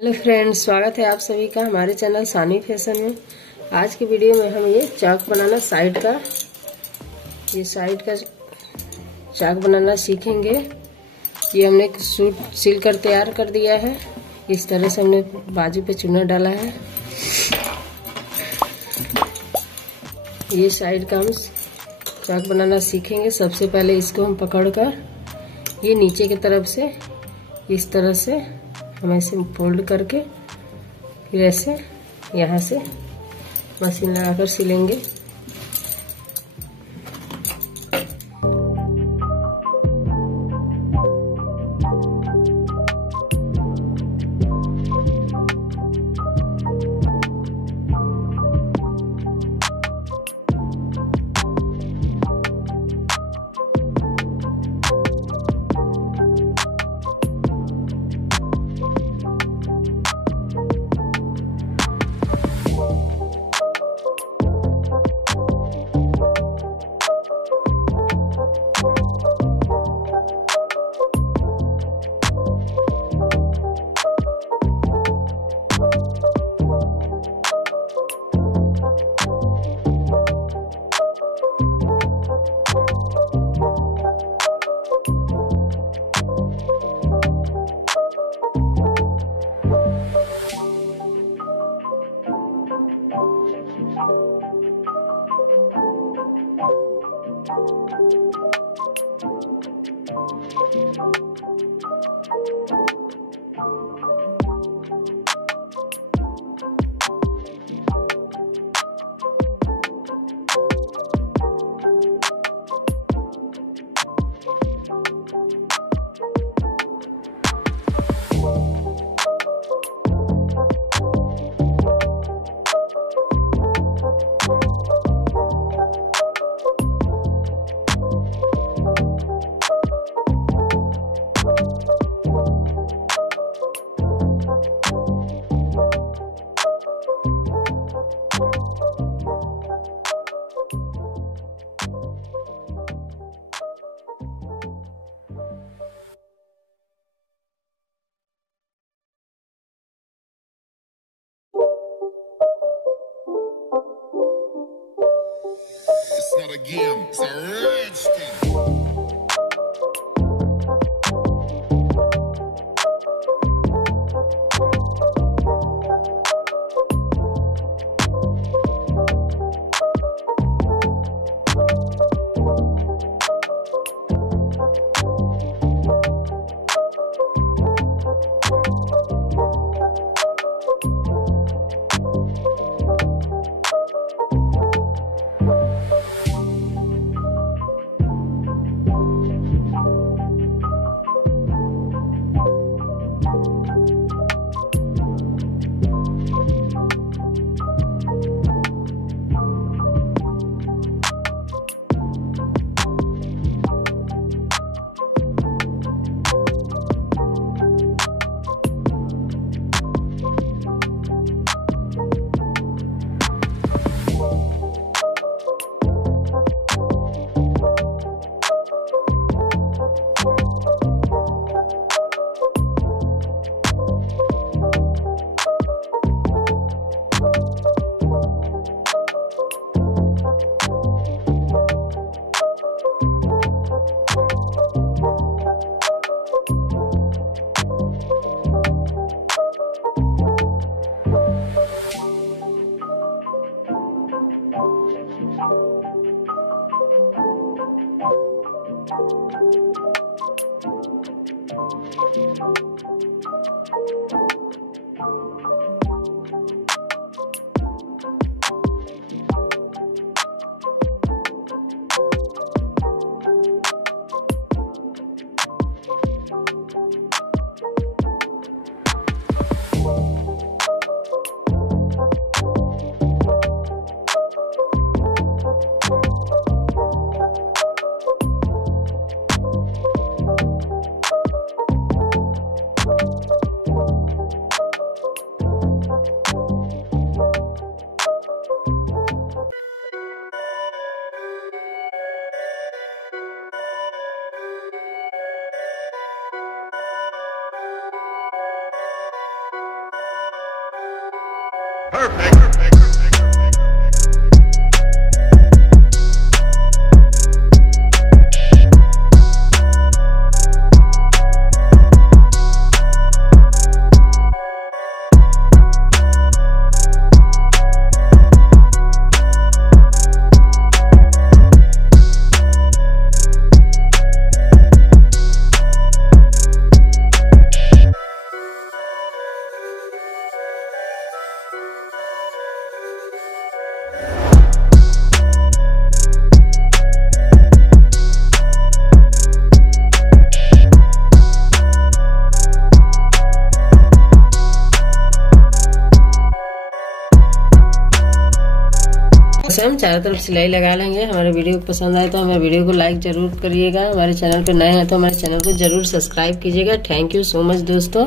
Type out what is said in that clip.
Hello friends, स्वागत है आप सभी का हमारे चैनल शानवी फैशन में। आज की वीडियो में हम ये चाक बनाना साइड का चाक बनाना सीखेंगे। ये हमने एक सूट सिल कर तैयार कर दिया है। इस तरह से हमने बाजू पे चुना डाला है। ये साइड का हम चाक बनाना सीखेंगे। सबसे पहले इसको हम पकड़कर ये नीचे की तरफ से इस तरह से हम ऐसे फोल्ड करके फिर ऐसे यहाँ से मशीन लगाकर सिलेंगे। It's not a game, it's a rich thing. हम चारों तरफ सिलाई लगा लेंगे। हमारे वीडियो पसंद आए तो हमारे वीडियो को लाइक जरूर करिएगा। हमारे चैनल पर नए हैं तो हमारे चैनल को जरूर सब्सक्राइब कीजिएगा। थैंक यू सो मच दोस्तों।